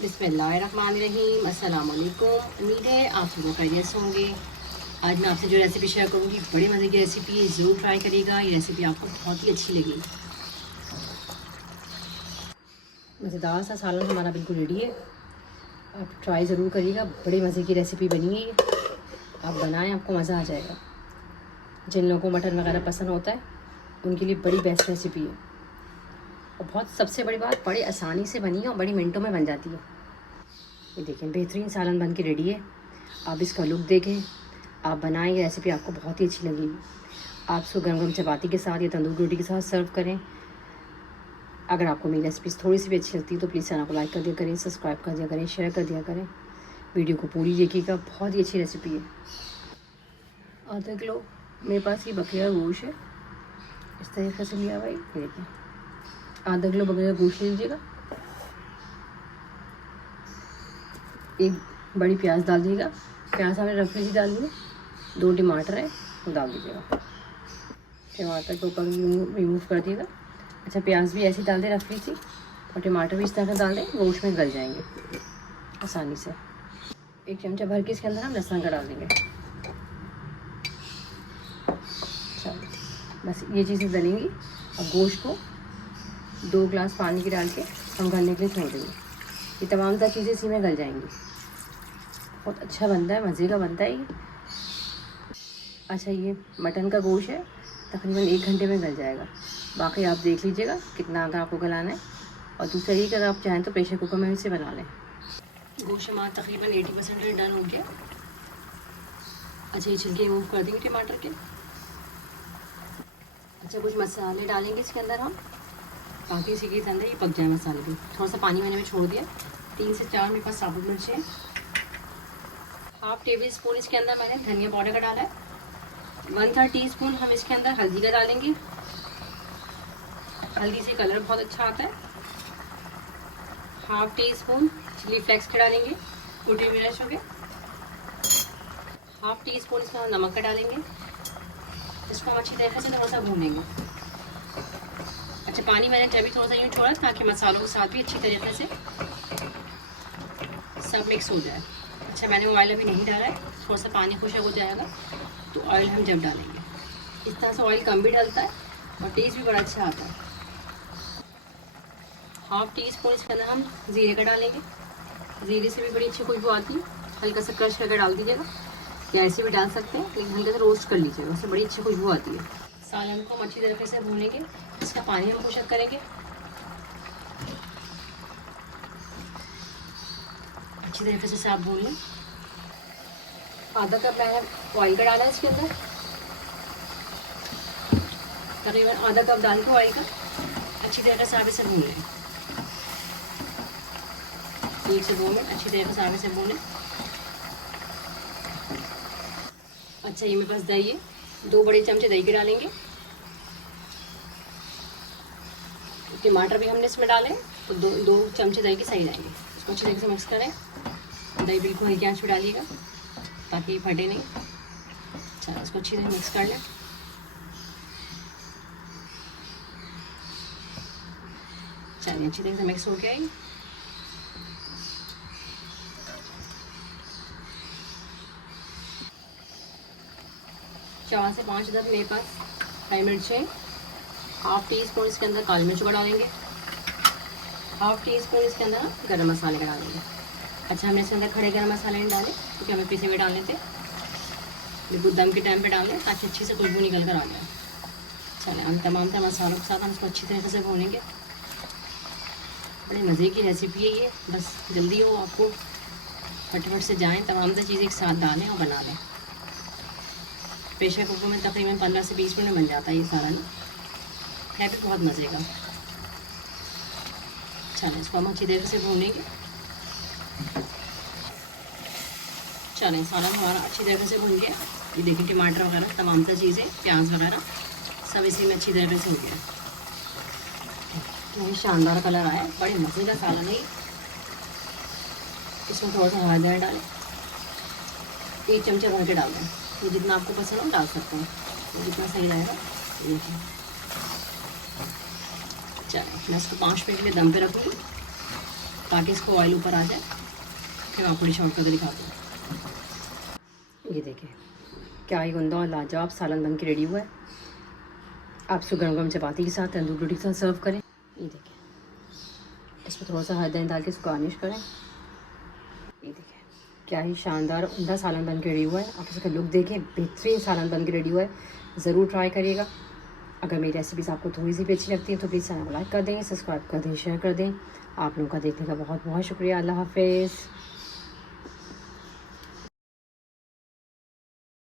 बिस्मिल्लाहिर्रहमानिर्रहीम। अस्सलाम वालेकुम। उम्मीद है आप सब लोग खैरियत से होंगे। आज मैं आपसे जो रेसिपी शेयर करूँगी बड़े मज़े की रेसिपी है, ज़रूर ट्राई करिएगा। ये रेसिपी आपको बहुत ही अच्छी लगेगी। मज़ेदार सा सालन हमारा बिल्कुल रेडी है, आप ट्राई ज़रूर करिएगा। बड़ी मज़े की रेसिपी बनी है ये, आप बनाएं आपको मज़ा आ जाएगा। जिन लोगों को मटन वगैरह पसंद होता है उनके लिए बड़ी बेस्ट रेसिपी है, और बहुत सबसे बड़ी बात बड़ी आसानी से बनी है और बड़ी मिनटों में बन जाती है। ये देखें बेहतरीन सालन बन के रेडी है। आप इसका लुक देखें, आप बनाएं, ये रेसिपी आपको बहुत ही अच्छी लगेगी। आप इसको गरम गरम चपाती के साथ या तंदूरी रोटी के साथ सर्व करें। अगर आपको मेरी रेसिपीज़ थोड़ी सी भी अच्छी लगती है तो प्लीज़ चैनल को लाइक कर दिया करें, सब्सक्राइब कर दिया करें, शेयर कर दिया करें। वीडियो को पूरी देखिएगा, बहुत ही अच्छी रेसिपी है। आधा किलो मेरे पास ये बकरे का गोश्त है, इस तरीके से लिया भाई। ये देखिए आधा किलो बकरे का गोश्त लीजिएगा। एक बड़ी प्याज डाल दीजिएगा, प्याज हमने रफ लीजिए डाल दीजिए। 2 टमाटर है वो डाल दीजिएगा, टमाटर को ऊपर रिमूव कर दिएगा। अच्छा प्याज भी ऐसे डाल दें रफ लीजिए, और टमाटर भी इस तरह से डाल दें, गोश्त में गल जाएंगे आसानी से। 1 चमचा भर के इसके अंदर हम लहसुन का डाल देंगे। चलो बस ये चीज़ें डलेंगी। अब गोश्त को 2 गिलास पानी के डाल के हम गलने के लिए छोड़ देंगे। ये तमाम तरह चीज़ें इसी में गल जाएंगी। बहुत अच्छा बनता है, मज़े का बनता है ये। अच्छा ये मटन का गोश्त है, तकरीबन 1 घंटे में गल जाएगा। बाकी आप देख लीजिएगा कितना अगर आपको गलाना है। और दूसरा ये कि अगर आप चाहें तो प्रेशर कुकर में इसे बना लें। गोश्त हमारा तकरीबन 80% डन हो गया। अच्छा ये छिलके रिमूव कर देंगे टमाटर के। अच्छा कुछ मसाले डालेंगे इसके अंदर हम, ताकि इसी के अंदर ये पक जाए मसाले भी। थोड़ा सा पानी मैंने छोड़ दिया। 3 से 4 मेरे पास साबुत मिर्च है। 1/2 टेबल स्पून इसके अंदर मैंने धनिया पाउडर का डाला है। 1/3 टीस्पून हम इसके अंदर हल्दी का डालेंगे। हल्दी से कलर बहुत अच्छा आता है। 1/2 टीस्पून चिली फ्लेक्स के डालेंगे, कुटे हुए मिर्च हो गए। 1/2 टीस्पून इसमें हम नमक का डालेंगे। इसको हम अच्छी तरीके से थोड़ा सा भूनेंगे। अच्छा पानी मैंने तभी थोड़ा सा यूँ छोड़ा ताकि मसालों के साथ भी अच्छी तरीके से सब मिक्स हो जाए। अच्छा मैंने ऑयल अभी नहीं डाला है, थोड़ा सा पानी खुशक हो जाएगा तो ऑयल हम जब डालेंगे। इस तरह से ऑयल कम भी डलता है और टेस्ट भी बड़ा अच्छा आता है। 1/2 टीस्पून इसके अंदर हम ज़ीरे का डालेंगे। ज़ीरे से भी बड़ी अच्छी खुशबू आती है। हल्का सा क्रश करके डाल दीजिएगा, या ऐसे भी डाल सकते हैं, लेकिन हल्का सा रोस्ट कर लीजिएगा, उससे बड़ी अच्छी खुशबू आती है। सालन को हम अच्छी तरीके से भूनेंगे। इसका पानी हम खुशक करेंगे। अच्छी तरीके से आप भून लें। आधा कप मैंने ऑयल का डाला है इसके अंदर, तकरीबन आधा कप डाल के ऑयल का अच्छी तरीके से आप इसे भून लें। 1 से 2 मिनट अच्छी तरीके से आप इसे भूनें। अच्छा ये मेरे पास दही है, 2 बड़े चमचे दही के डालेंगे। टमाटर भी हमने इसमें डाले तो 2 चमचे दही के सही रहेंगे। इसको अच्छी तरीके से मिक्स करें। दही बिल्कुल हल्की आंच पे डालिएगा ताकि ये फटे नहीं। अच्छा इसको अच्छी तरह मिक्स कर लें। चलिए अच्छी तरह से मिक्स हो गया ये। चार से 5 अदद मेरे पास हरी मिर्चें। 1/2 टीस्पून इसके अंदर काली मिर्च का डालेंगे। 1/2 टीस्पून इसके अंदर गरम मसाले का डालेंगे। अच्छा हमने इसके अंदर खड़े गरम मसाले नहीं डाले क्योंकि हमें पीसे हुए डालने थे, बिल्कुल दम के टाइम पे डालें ताकि अच्छी से खुशबू निकल कर आ जाए। चलें हम तमाम तरह मसालों के साथ हम इसको अच्छी तरीके से भूनेंगे। बड़े मज़े की रेसिपी है ये, बस जल्दी हो आपको, फटाफट से जाएँ, तमाम तरह चीज़ें एक साथ डालें और बना लें। प्रेशर कुकर में तकरीबन 15 से 20 मिनट में बन जाता है ये सारा ना, है भी बहुत मज़े का। चलें इसको हम अच्छी तरीके से भूनेंगे। चलें सारा हमारा अच्छी तरीके से भून गया। ये देखिए टमाटर वगैरह तमाम तरह चीज़ें, प्याज वगैरह सब इसी में अच्छी तरीके से हो गया। बहुत शानदार कलर आया, बड़े मज़े का सालन है। इसमें थोड़ा सा हरा धनिया डालें, 1 चमचा भर के डाल दें। ये जितना आपको पसंद हो डाल सकते हैं, तो जितना सही रहेगा। देखिए चलिए मैं इसको 5 मिनट के लिए दम पे रखूँगी ताकि इसको ऑयल ऊपर आ जाए। फिर आपको डिश आउट करके दिखाती हूँ। ये देखिए क्या ही गंदा और लाजवाब सालन बन के रेडी हुआ है। आप इसको गर्म गर्म चपाती के साथ, तंदूर रोटी के साथ सर्व करें। ये देखिए इसमें थोड़ा सा हल्दी डाल के इसको गार्निश करें। ये देखिए क्या ही शानदार उम्दा सालन बन के रेडी हुआ है। आप इसका लुक देखें, बेहतरीन सालन बन के रेडी हुआ है। ज़रूर ट्राई करिएगा। अगर मेरी रेसिपीज़ आपको थोड़ी सी भी अच्छी लगती है तो प्लीज़ चैनल को लाइक कर दें, सब्सक्राइब कर दें, शेयर कर दें। आप लोगों का देखने का बहुत बहुत शुक्रिया। अल्लाह हाफिज़।